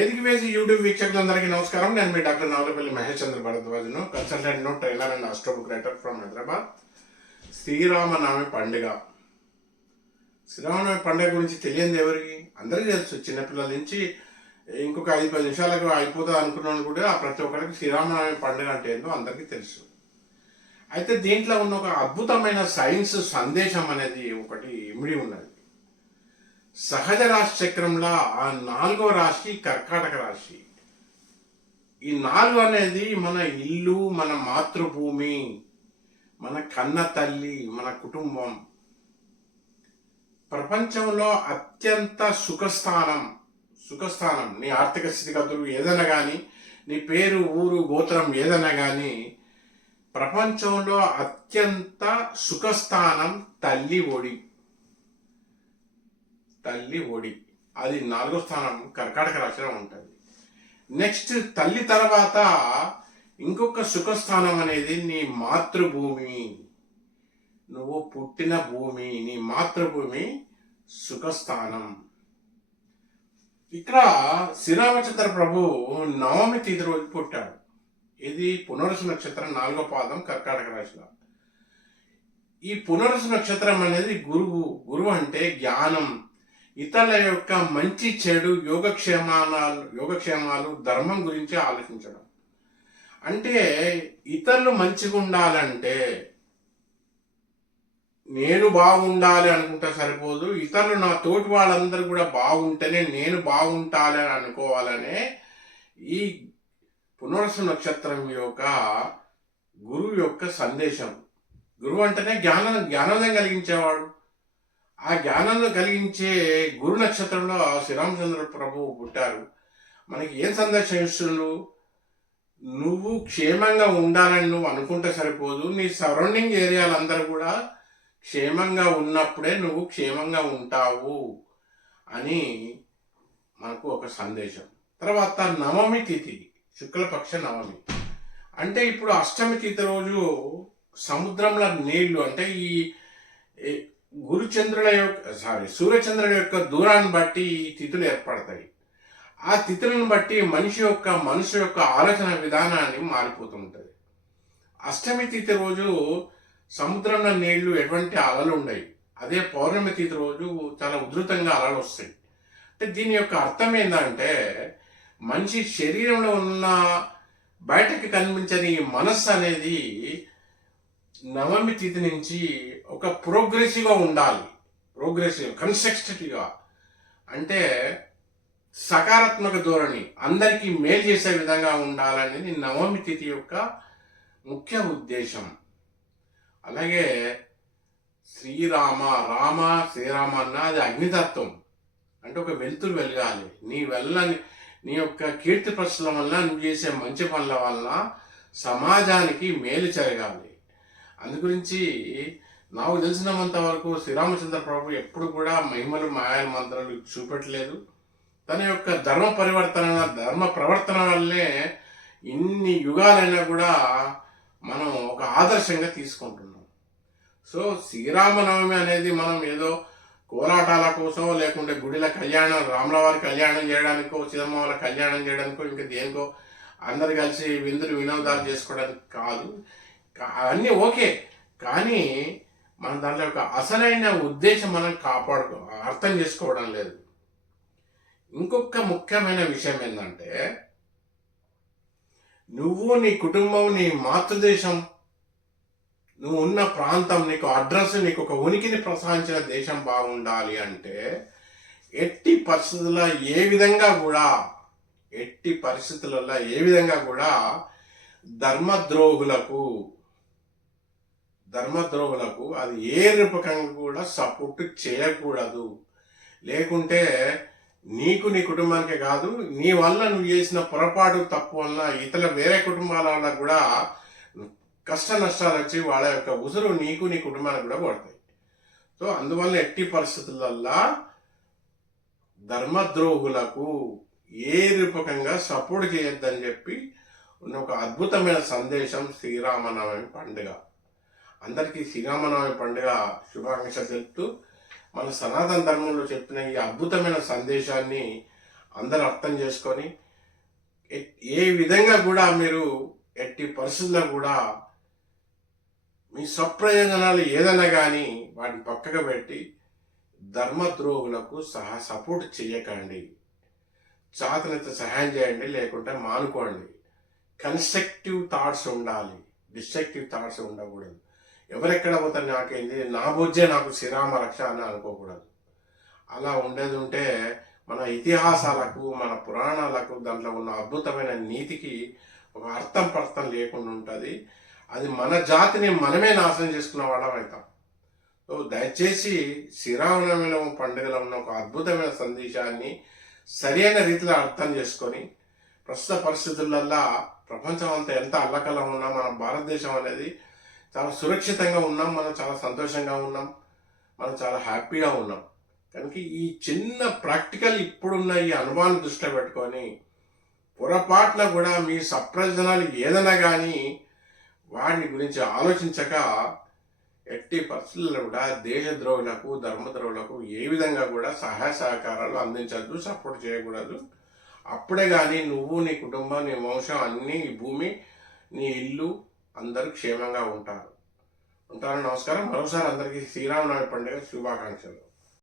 వేదిక వేసి యూట్యూబ్ వీక్షకులందరికీ నమస్కారం. నేను మీ డాక్టర్ నవలపల్లి మహేష్ చంద్ర భరద్వాజను, consultant trainer and astro book writer from Hyderabad. Sri Rama Navami పండుగ. శ్రీరామనవమి పండుగ గురించి తెలియదు ఎవరికి? అందరికీ తెలుసు. చిన్నపిల్లల నుంచి ఇంకొక 5-10 నిమిషాలకు అయిపోతుంది అనుకున్నాను కూడా ప్రతి ఒక్కరికి శ్రీరామనవమి పండుగ అంటే ఏందో అందరికీ తెలుసు. అయితే దీంట్లో ఉన్న ఒక అద్భుతమైన సైన్స్ సందేశం అనేది ఒకటి ఇమిడి ఉన్నది. సహజ రాశి చక్రంలో ఆ 4వ రాశి కర్కాటక రాశి. ఈ 4 అనేది మన ఇల్లు, మన మాతృభూమి, మన కన్న తల్లి, మన కుటుంబం. ప్రపంచంలో అత్యంత సుఖస్థానం. నీ ఆర్థిక స్థితిగతులు ఏదైనా కానీ, నీ పేరు, ఊరు, గోత్రం ఏదైనా కానీ, ప్రపంచంలో అత్యంత సుఖస్థానం తల్లి ఒడి. అది 4వ స్థానం కర్కాటక రాశిలో ఉంటుంది. నెక్స్ట్ తల్లి తర్వాత ఇంకొక సుఖస్థానం అనేది నీ మాతృభూమి. నువ్వు పుట్టిన భూమి, నీ మాతృభూమి సుఖస్థానం. ఇక్కడ శ్రీరామచంద్ర ప్రభు నవమి తిథి రోజు పుట్టాడు. ఇది పునరుసు నక్షత్రం 4వ పాదం కర్కాటక రాశిలో. ఈ పునరుసు నక్షత్రం అనేది గురువు అంటే జ్ఞానం, ఇతరుల యొక్క మంచి చెడు, యోగక్షేమాలు, ధర్మం గురించి ఆలోచించడం. అంటే ఇతరులు మంచిగా ఉండాలంటే నేను బాగుండాలి అనుకుంటే సరిపోదు, ఇతరులు నా తోటి వాళ్ళందరూ కూడా బాగుంటేనే నేను బాగుంటాలి అని అనుకోవాలనే ఈ పునర్వసు నక్షత్రం యొక్క గురువు యొక్క సందేశం. గురువు అంటేనే జ్ఞానోదయం కలిగించేవాడు. ఆ జ్ఞానంలో కలిగించే గురు నక్షత్రంలో శ్రీరామచంద్ర ప్రభువు పుట్టారు. మనకి ఏం సందేశం ఇస్తున్నాడు? నువ్వు క్షేమంగా ఉండాలని నువ్వు అనుకుంటే సరిపోదు, నీ సరౌండింగ్ ఏరియాలందరూ కూడా క్షేమంగా ఉన్నప్పుడే నువ్వు క్షేమంగా ఉంటావు అని మనకు ఒక సందేశం. తర్వాత నవమి తిథి, శుక్లపక్ష నవమి. అంటే ఇప్పుడు అష్టమి తిథి రోజు సముద్రంలో నీళ్లు, అంటే ఈ సూర్యచంద్రుల యొక్క దూరాన్ని బట్టి ఈ తిథులు ఏర్పడతాయి. ఆ తిథులను బట్టి మనసు యొక్క ఆలోచన విధానాన్ని మారిపోతుంటుంది. అష్టమి తిథి రోజు సముద్రంలో నీళ్లు ఎటువంటి అలలు ఉండవు. అదే పౌర్ణమి తిథి రోజు చాలా ఉధృతంగా అలలు వస్తాయి. అంటే దీని యొక్క అర్థం ఏంటంటే, మనిషి శరీరంలో ఉన్న బయటకు కనిపించని మనస్సు అనేది నవమి తిథి నుంచి ఒక ప్రోగ్రెసివ్గా ఉండాలి. కన్స్ట్రక్టివ్గా, అంటే సకారాత్మక ధోరణి, అందరికీ మేలు చేసే విధంగా ఉండాలనేది నవమి తిథి యొక్క ముఖ్య ఉద్దేశం. అలాగే శ్రీరామ అన్న అది అగ్నితత్వం. అంటే ఒక వెలుతురు వెలగాలి. నీ యొక్క కీర్తి ప్రశ్నల వల్ల, నువ్వు చేసే మంచి పనుల వల్ల సమాజానికి మేలు జరగాలి. అందుగురించి నాకు తెలిసినంత వరకు శ్రీరామచంద్ర ప్రభు ఎప్పుడు కూడా మహిమలు, మాయాల మంత్రాలు చూపెట్టలేదు. తన యొక్క ధర్మ ప్రవర్తన వల్లే ఇన్ని యుగాలైనా కూడా మనం ఒక ఆదర్శంగా తీసుకుంటున్నాం. సో శ్రీరామనవమి అనేది మనం ఏదో కోలాటాల కోసం, లేకుంటే గుడిల కళ్యాణం, రాముల వారి కళ్యాణం చేయడానికో, సీతమ్మ వాళ్ళ కళ్యాణం చేయడానికో, ఇంకా దేనికో అందరు కలిసి విందులు వినోదాలు చేసుకోవడానికి కాదు. అన్నీ ఓకే, కానీ మన దాంట్లో యొక్క అసలైన ఉద్దేశం మనం అర్థం చేసుకోవడం లేదు. ఇంకొక ముఖ్యమైన విషయం ఏంటంటే, నువ్వు, నీ కుటుంబం, నీ మాతృదేశం, నువ్వు ఉన్న ప్రాంతం, నీకు అడ్రస్, నీకు ఒక ఉనికిని ప్రసాదించిన దేశం బాగుండాలి అంటే ఎట్టి పరిస్థితుల్లో ఏ విధంగా కూడా ధర్మద్రోహులకు అది ఏ రూపకంగా కూడా సపోర్ట్ చేయకూడదు. లేకుంటే నీకు, నీ కుటుంబానికే కాదు, నీ వల్ల నువ్వు చేసిన పొరపాటు, తప్పు వల్ల ఇతర వేరే కుటుంబాల వల్ల కూడా కష్ట నష్టాలు వచ్చి వాళ్ళ యొక్క ఉసురు నీకు, నీ కుటుంబానికి కూడా పడతాయి. సో అందువల్ల ఎట్టి పరిస్థితులల్లా ధర్మద్రోహులకు ఏ రూపకంగా సపోర్ట్ చేయొద్దని చెప్పి ఉన్న ఒక అద్భుతమైన సందేశం శ్రీరామనవమి పండుగ. అందరికీ శ్రీరామనవమి పండుగ శుభాకాంక్షలు తెలుపుతూ, మన సనాతన ధర్మంలో చెప్పిన ఈ అద్భుతమైన సందేశాన్ని అందరూ అర్థం చేసుకొని ఏ విధంగా కూడా మీరు ఎట్టి పరిస్థితుల్లో కూడా మీ స్వప్రయోజనాలు ఏదైనా కానీ వాటిని పక్కకు పెట్టి ధర్మద్రోహులకు సపోర్ట్ చేయకండి. చాతనైతే సహాయం చేయండి, లేకుంటే మానుకోండి. కన్స్ట్రక్టివ్ థాట్స్ ఉండాలి, డిస్ట్రక్టివ్ థాట్స్ ఉండకూడదు. ఎవరెక్కడ పోతారు నాకేంది, నా బొజ్జే నాకు శ్రీరామ రక్ష అని అనుకోకూడదు. అలా ఉండేది ఉంటే మన ఇతిహాసాలకు, మన పురాణాలకు, దాంట్లో ఉన్న అద్భుతమైన నీతికి ఒక అర్థం పర్థం లేకుండా ఉంటుంది. అది మన జాతిని మనమే నాశనం చేసుకున్న వాళ్ళం అవుతాం. సో దయచేసి శ్రీరామనవమి పండుగలో ఉన్న ఒక అద్భుతమైన సందేశాన్ని సరైన రీతిలో అర్థం చేసుకొని, ప్రస్తుత పరిస్థితులల్లో ప్రపంచం అంతా ఎంత అల్లకల్లా ఉన్నా మన భారతదేశం అనేది చాలా సురక్షితంగా ఉన్నాం, మనం చాలా సంతోషంగా ఉన్నాం, మనం చాలా హ్యాపీగా ఉన్నాం. కనుక ఈ చిన్న ప్రాక్టికల్ ఇప్పుడున్న ఈ అనుభవాన్ని దృష్టిలో పెట్టుకొని పొరపాట్ల కూడా మీ సప్రయోజనాలు ఏదైనా కానీ వాటి గురించి ఆలోచించక ఎట్టి పరిస్థితుల్లో కూడా దేశద్రోహులకు, ధర్మద్రోహులకు ఏ విధంగా కూడా సహాయ సహకారాలు అందించద్దు, సపోర్ట్ చేయకూడదు. అప్పుడే కానీ నువ్వు, నీ కుటుంబం, నీ వంశం, అన్నీ, ఈ భూమి, నీ ఇల్లు అందరూ క్షేమంగా ఉంటారు. నమస్కారం. మరోసారి అందరికీ శ్రీరామనవమి పండుగ శుభాకాంక్షలు.